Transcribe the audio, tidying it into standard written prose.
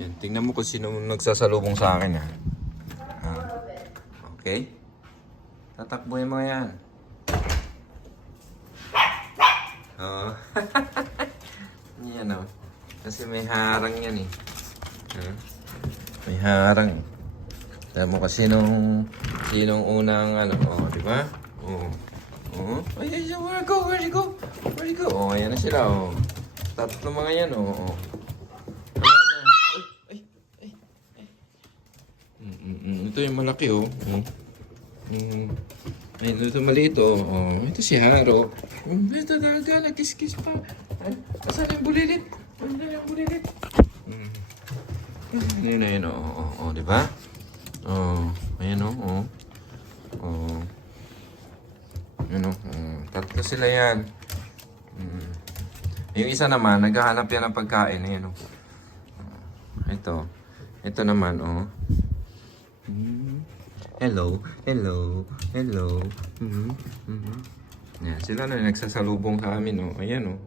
Yan, tingnan mo kung sino nagsasalubong sa akin, ha. Okay? Tatakbuhin mo yan. Oo. Yan, oh. Kasi may harang yan, eh. May harang. Tignan mo kasi sinong unang, ano, oh, di ba? Oo. Oh. Ay, where go? Where you go? Where you go? Oh, ayan na sila, oh. Tatlo mga yan, oh. Oh. Ito yung malaki, oh. Ay, ito maliit, oh. Oh. Ito si Haro. Ito talaga, nagkiskis pa. Asan yung bulilit? Asan yung bulilit? Ayan, ayan, oh. Oh, oh, di ba? Oh, ayan, oh. Oh. Oh. Ayan, oh. Tatlo sila yan. Yung isa naman, naghahanap yan ng pagkain. Ayan, oh. Ito. Ito naman, oh. Hello, hello, hello. Yan, sila na nagsasalubong sa amin, oh. Ayan, oh.